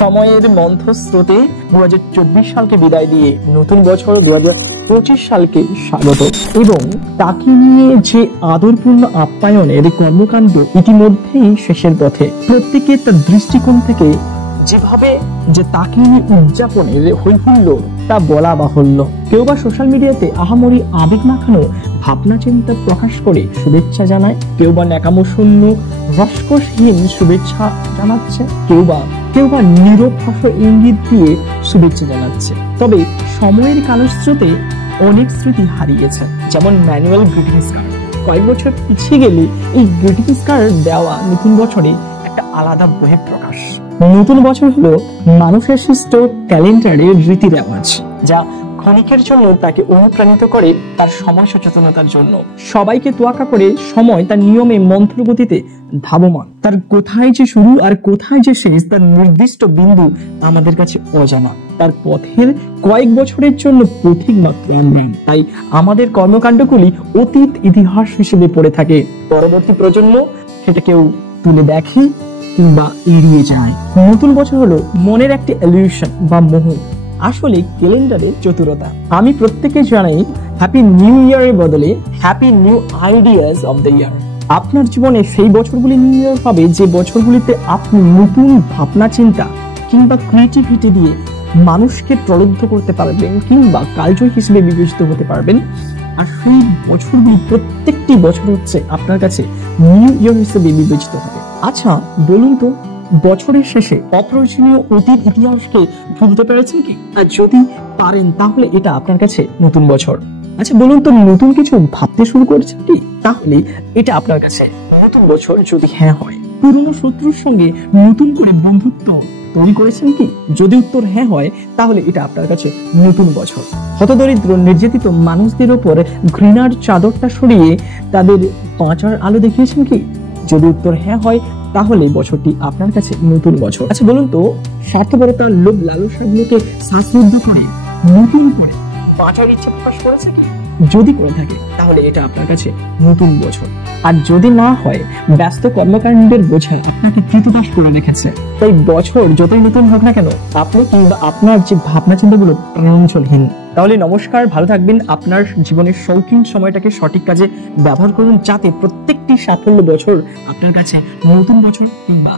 সময়ের মন্থস্রোতে 2024 সালকে বিদায় দিয়ে নতুন বছর 2025 সালকে স্বাগত। এবং তাকে নিয়ে যে আদরপূর্ণ আপ্যায়নের কর্মকাণ্ড ইতিমধ্যেই শেষের পথে। প্রত্যেকে তার দৃষ্টিকোণ থেকে যেভাবে যে তাকে নিয়ে উদযাপনের হৈহুল্য তা বলা বাহুল্য। কেউ বা সোশ্যাল মিডিয়াতে আহামরি আবেগ মাখানো ভাবনা চিন্তা প্রকাশ করে শুভেচ্ছা জানায়, কেউ বা ন্যাকামো শূন্য রসকসহীন শুভেচ্ছা জানাচ্ছে, কেউ বা নীরব হাস্য ইঙ্গিত দিয়ে শুভেচ্ছা জানাচ্ছে। তবে সময়ের কালস্রোতে অনেক স্মৃতি হারিয়েছে, যেমন ম্যানুয়াল গ্রিটিংস কার্ড। কয়েক বছর পিছিয়ে গেলে এই গ্রিটিংস কার্ড দেওয়া নতুন বছরে একটা আলাদা বহিঃপ্রকাশ। নতুন বছর হলো মানুষের সৃষ্ট ক্যালেন্ডারের রীতি রেওয়াজ, যা ক্ষণিকের জন্য তাকে অনুপ্রাণিত করে তার সময় সচেতনতার জন্য। সবাইকে তোয়াক্কা করে সময় তার নিয়মে মন্থরগতিতে ধাবমান। তার কোথায় যে শুরু আর কোথায় যে শেষ তার নির্দিষ্ট বিন্দু আমাদের কাছে অজানা। তার পথের কয়েক বছরের জন্য পথিক মাত্র আমরা। তাই আমাদের কর্মকাণ্ডগুলি অতীত ইতিহাস হিসেবে পড়ে থাকে। পরবর্তী প্রজন্ম সেটা কেউ তুলে দেখে কিংবা এড়িয়ে যায়। নতুন বছর হলো মনের একটি ইলিউশন বা মোহ, আসলে ক্যালেন্ডারের চতুরতা। আমি প্রত্যেককে জানাই হ্যাপি নিউ ইয়ারের বদলে happy new ideas of the year. আপনার জীবনে সেই বছরগুলি নিউ ইয়ার হবে যে বছরগুলিতে আপনি নতুন ভাবনা চিন্তা কিংবা ক্রিয়েটিভিটি দিয়ে মানুষকে প্রলুব্ধ করতে পারবেন কিংবা কালজয়ী হিসেবে বিবেচিত হতে পারবেন। আর সেই বছরগুলি প্রত্যেকটি বছর হচ্ছে আপনার কাছে নিউ ইয়ার হিসেবে বিবেচিত হবে। আচ্ছা বলুন তো, বছরের শেষে অপ্রয়োজনীয় অতীত ইতিহাসকে ভুলতে পেরেছেন কি? আর যদি পারেন তাহলে এটা আপনার কাছে নতুন বছর। আচ্ছা বলুন তো, নতুন কিছু ভাবতে শুরু করেছেন কি? তাহলে এটা আপনার কাছে নতুন বছর। যদি হ্যাঁ হয়, পুরনো শত্রুর সঙ্গে নতুন করে বন্ধুত্ব তৈরি করেছেন কি? যদি উত্তর হ্যাঁ হয়, তাহলে এটা আপনার কাছে নতুন বছর। হতদরিদ্র নির্যাতিত মানুষদের ওপর ঘৃণার চাদরটা সরিয়ে তাদের বাঁচার আলো দেখিয়েছেন কি? যদি উত্তর হ্যাঁ হয়, তাহলে বছরটি আপনার কাছে নতুন বছর। আচ্ছা বলুন তো, স্বার্থপরতা লোভ লালসাগুলোকে শ্বাসরুদ্ধ করে নতুন করে বাঁচার ইচ্ছে প্রকাশ করেছে কি? যদি করে থাকে তাহলে এটা আপনার কাছে নতুন বছর। আর যদি না হয়, ব্যস্ত কর্মকাণ্ডের বোঝা আপনাকে কৃতদাস করে রেখেছে। তাই বছর যতই নতুন হোক না কেন, আপনি কিংবা আপনার যে ভাবনা চিন্তাগুলো প্রাণাঞ্চলহীন। তাহলে নমস্কার, ভালো থাকবেন। আপনার জীবনের শৌখিন সময়টাকে সঠিক কাজে ব্যবহার করুন, যাতে প্রত্যেকটি সাফল্য বছর আপনার কাছে নতুন বছর কিংবা